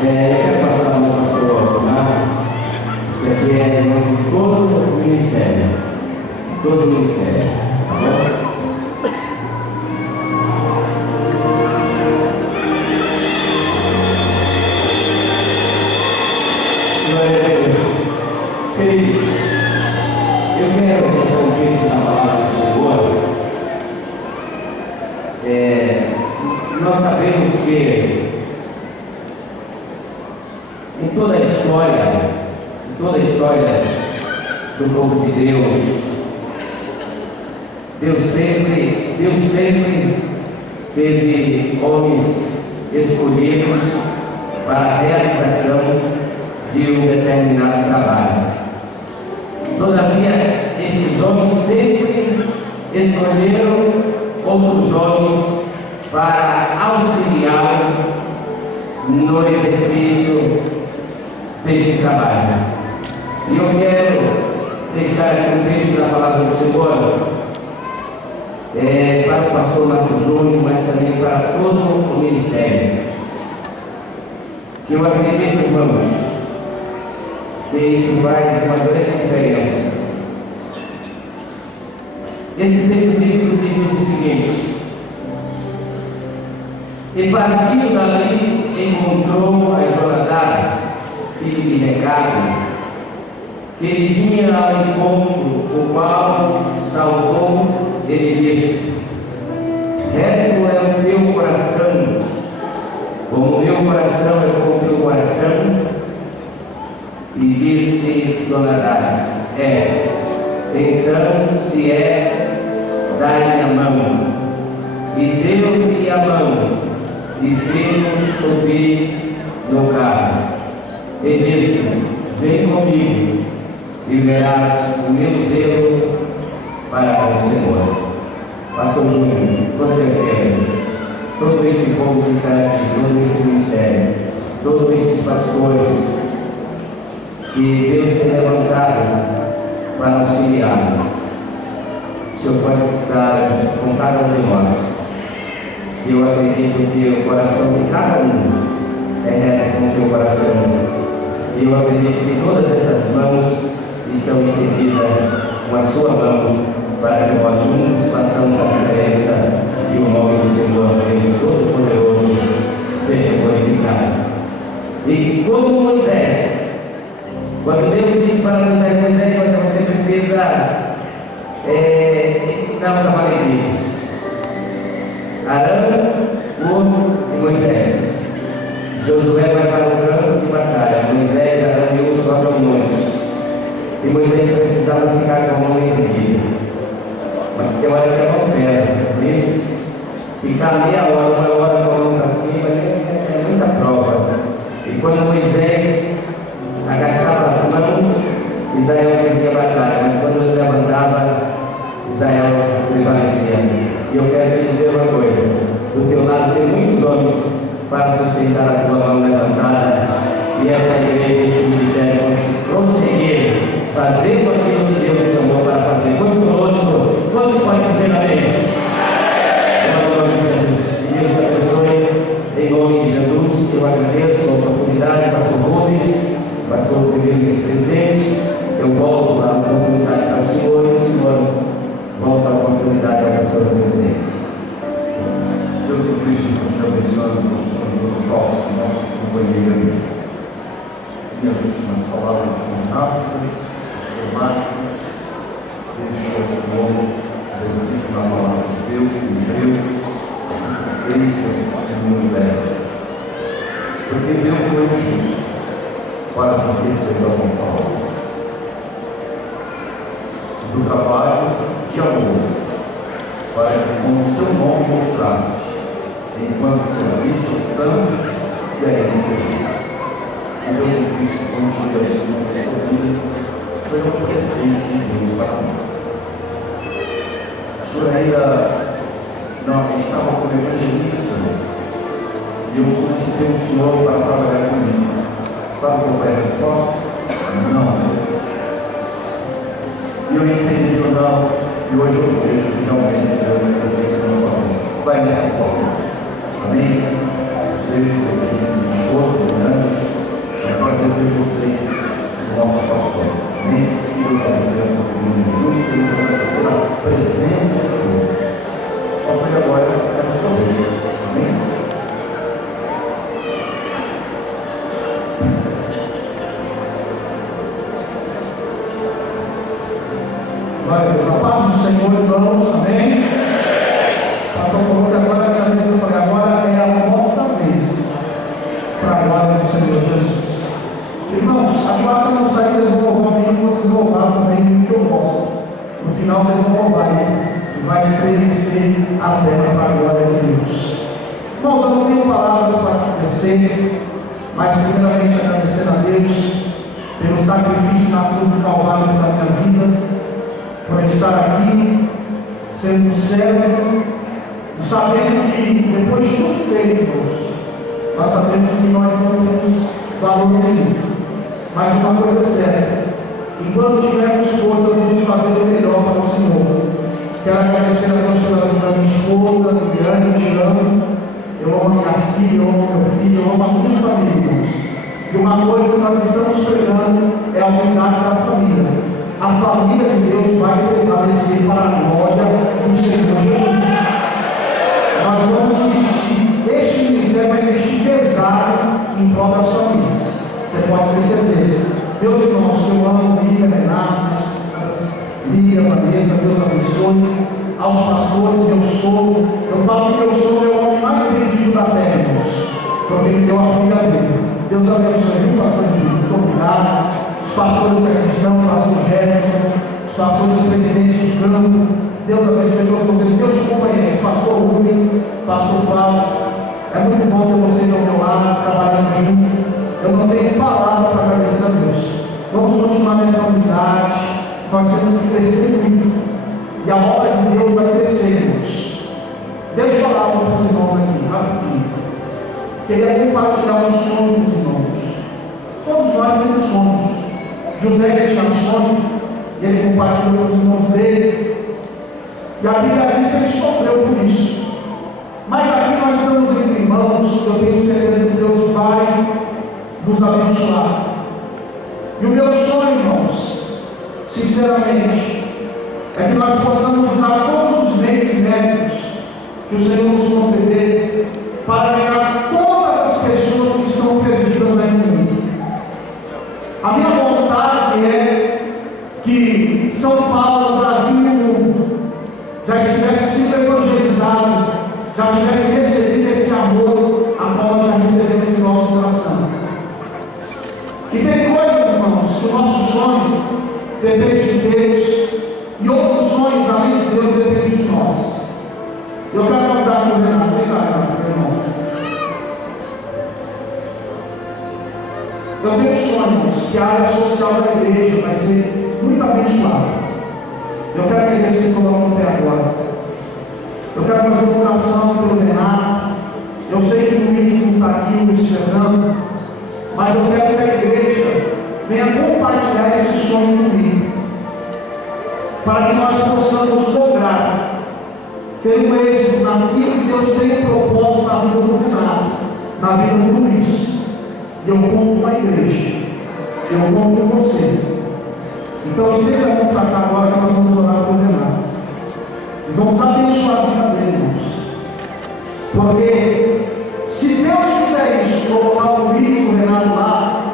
Eu quero passar ao meu pastor Marcos. Isso aqui é em nome de todo o ministério. Todo o ministério. Tá bom? Queridos, eu quero deixar um texto na palavra do Senhor. Nós sabemos que em toda a história do povo de Deus sempre teve homens escolhidos para a realização de um determinado trabalho. Todavia, esses homens sempre escolheram outros homens para auxiliar no exercício deste trabalho. E eu quero deixar aqui um texto da palavra do Senhor para o pastor Marcos Júnior, mas também para todo o ministério. Eu acredito, irmãos, que isso faz uma grande diferença. Esse texto bíblico diz o seguinte: e partindo dali encontrou a Jonadab, filho de Recabe, que ele vinha ao encontro, o qual saudou. Ele disse: reto é o teu coração, como o meu coração é como o teu coração. E disse Jonadab: então se dai-me a mão. E deu-lhe a mão, e fez subir no carro. E disse: vem comigo, e verás o meu zelo para com o Senhor. Pastor Júnior, com certeza, todo este povo que serve, todo este ministério, todos esses pastores que Deus tem levantado para auxiliar, o Senhor pode estar com cada um de nós. Eu acredito que o coração de cada um é reto com o teu coração. E eu acredito que todas essas mãos estão estendidas com a sua mão, para que nós juntos façamos a diferença e o nome do Senhor, Deus Todo-Poderoso, seja glorificado. E como Moisés, quando Deus disse para Moisés, você precisa dar os amalequitas, Arão, Hur e Moisés. Josué vai para o campo de batalha, Moisés, Arão e Hur sobem ao monte. E Moisés precisava ficar com a mão erguida, mas tem hora que a mão pesa, isso? Ficar meia hora, uma hora com a mão para cima é muita prova. E quando Moisés agachava as mãos, Israel perdia a batalha, mas quando ele levantava, Israel prevalecia. E eu quero te dizer uma coisa: do teu lado tem muitos homens para sustentar a tua mão levantada, e essa igreja, este ministério, prosseguir fazendo aquilo que Deus nos chamou para fazer. Quantos conosco? Quantos podem dizer amém? Em nome de Jesus. Que Deus te abençoe. Em nome de Jesus, eu agradeço a oportunidade, pastor Rubens, pastor primeiro vice-presidente. Eu volto a oportunidade para o senhor e o senhor volta a oportunidade para o senhor presidente. Deus em Cristo nos abençoe, nos falso, nosso companheiro. Minhas últimas palavras são rápidas, esquemáticas. Deixou o Senhor versículo na palavra de Deus, em Hebreus 6, versículo 10. Porque Deus não é justo para se esquecer da nossa obra, do trabalho de amor, para que com o seu nome mostraste, enquanto servistes santos e ainda servis. Que Deus em Cristo continue a bênção da sua vida, seja um presente de Deus para nós. O senhor ainda não estava como evangelista, e eu solicitei o senhor para trabalhar comigo. Sabe qual foi a resposta? Não. E eu entendi o não, e hoje eu vejo que realmente Deus está feito na sua vida. Vai nessa força. Amém? Você, sua esposa, Glória a Deus. A paz do Senhor, irmãos, amém? Pastor falou que agora é a vossa vez, para a glória do Senhor Jesus. Irmãos, as quatro não saem, vocês vão louvar comigo, vocês vão louvar também o que eu gosto. No final vocês vão louvar, e vai estremecer a terra para a glória de Deus. Irmãos, eu não tenho palavras para agradecer, mas primeiramente agradecer a Deus pelo sacrifício na cruz do Calvário da minha vida, por estar aqui, sendo servo, e sabendo que depois de tudo feito, irmãos, nós sabemos que nós não temos valor nenhum. Mas uma coisa é certa, enquanto tivermos força, vamos fazer o melhor para o Senhor. Quero agradecer a Deus pela vida da minha esposa, Viviane, eu te amo. Eu amo a minha filha, eu amo meu filho, eu amo a minha família, irmãos. E uma coisa que nós estamos pregando é a unidade da família. A família de Deus vai prevalecer para a glória do Senhor Jesus. Nós vamos investir, este ministério vai investir pesado em prol das famílias. Você pode ter certeza. Meus irmãos, que eu amo, Lívia, Renato, Lívia, Vanessa, Deus abençoe. Aos pastores, meu sogro, eu falo que meu sogro é o homem mais vendido da terra, irmãos, porque ele deu a filha dele. Deus abençoe, viu, pastor Henrique? Muito obrigado. Os pastores da cristão, o pastor Jefferson, os pastores presidentes de campo, Deus abençoe todos vocês, meus companheiros, pastor Rubens, pastor Fausto. É muito bom ter vocês ao meu lado, trabalhando junto. Eu não tenho palavra para agradecer a Deus. Vamos continuar nessa unidade, nós temos que crescer muito. E a obra de Deus vai crescer, irmãos. Deixa eu falar para os irmãos aqui, rapidinho. Queria compartilhar um sonho dos irmãos. Todos nós temos sonhos. José tinha um sonho, e ele compartilhou com os irmãos dele. E a Bíblia diz que ele sofreu por isso. Mas aqui nós estamos entre irmãos, eu tenho certeza que Deus vai nos abençoar. E o meu sonho, irmãos, sinceramente, é que nós possamos usar todos os meios e métodos que o Senhor nos conceder para ganhar todas as pessoas que estão perdidas aí no mundo. A minha vontade é que São Paulo, Brasil e o mundo já estivesse sido evangelizado, já tivesse recebido esse amor a qual nós já recebemos no nosso coração. E tem coisas, irmãos, que o nosso sonho depende de Deus. E outros sonhos, além de Deus, dependem de nós. Eu quero contar aqui o Renato. Vem cá, meu irmão. Eu tenho sonhos que a área social da igreja vai ser muito abençoada. Eu quero que a igreja se coloque no pé agora. Eu quero fazer uma oração pelo Renato. Eu sei que o Luiz não está aqui, o Luiz Fernando, mas eu quero que a igreja venha compartilhar esse sonho comigo, para que nós possamos lograr ter um êxito naquilo que Deus tem propósito na vida do Renato, na vida do Luiz. E eu conto com a igreja, eu conto com você. Então esteja bom para cá agora que nós vamos orar pelo Renato. E vamos abençoar a vida dele, irmãos. Porque se Deus fizer isso, colocar o Luiz, o Renato lá,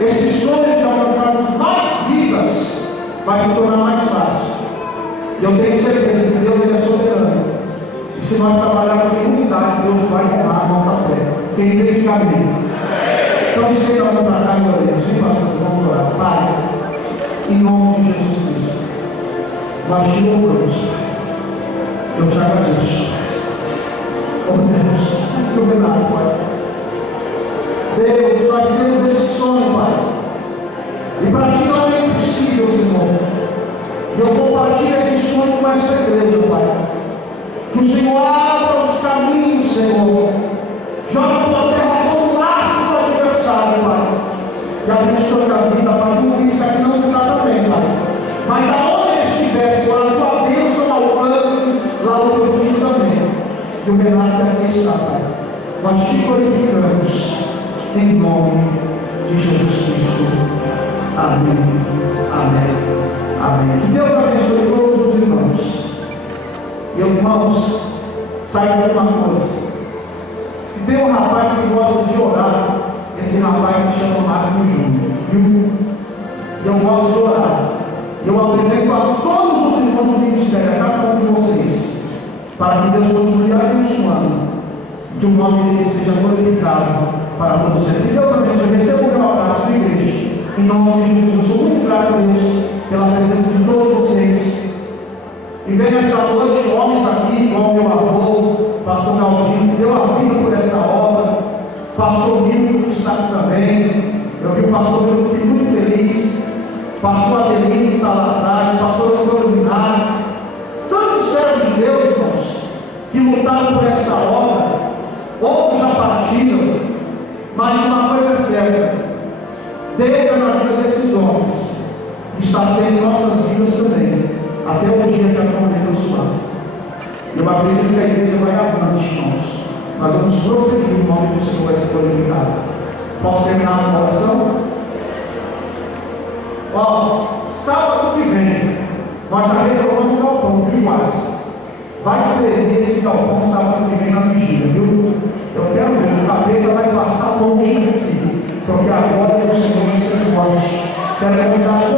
esse sonho de alcançarmos mais vidas vai se tornar mais fácil. E eu tenho certeza que Deus é soberano. E se nós trabalharmos em unidade, Deus vai honrar a nossa fé. Quem crê, diga amém. Então estenda a mão para cá e oremos. Sim, pastor, vamos orar. Pai, em nome de Jesus Cristo, nós te louvamos. Eu te agradeço. Oh Deus, muito obrigado, Pai. Deus, nós temos esse sonho, Pai. E para ti não é impossível, Senhor. E eu compartilho esse sonho com essa igreja, Pai. Que o Senhor abra os caminhos, Senhor. Joga por terra todo o laço do adversário, Pai. E abençoe a vida, Pai. Tudo isso aqui não está também, Pai. Mas aonde ele estiver, Senhor, a tua bênção alcance lá o teu filho também. E o Renato aqui está, Pai. Nós te glorificamos em nome de Jesus Cristo. Amém. Amém. Amém. Que Deus abençoe todos os irmãos. E irmãos, saiba de uma coisa. Se tem um rapaz que gosta de orar, esse rapaz se chama Marco Júnior. Viu? E eu gosto de orar. Eu apresento a todos os irmãos do ministério, a cada um de vocês, para que Deus continue abençoando, que o nome dele seja glorificado para todos sempre. Que Deus abençoe. Receba o meu abraço da igreja. Em nome de Jesus, eu sou muito grato a Deus pela presença de todos vocês. E vem essa noite homens aqui, igual meu avô, pastor Galdino, que deu a vida por essa obra, pastor Milton, que está aqui também. Eu vi o pastor Milton, fiquei muito feliz. Pastor Adelino, que está lá atrás, pastor Antônio Linares, tantos servos de Deus, irmãos, que lutaram por essa obra, outros já partiram, mas uma coisa é certa: Deus é na vida desses homens, está sendo em nossas vidas também, até o dia que a conta é abençoada. Eu acredito que a igreja vai avante, irmãos. Nós vamos prosseguir, o nome do Senhor vai ser glorificado. Posso terminar com a oração? Sábado que vem, nós já reformamos o galpão, viu, Joás? Vai perder esse galpão sábado que vem na vigília, viu? Eu quero ver, o capeta vai passar longe aqui, porque agora o Senhor vai ser forte. Quero convidar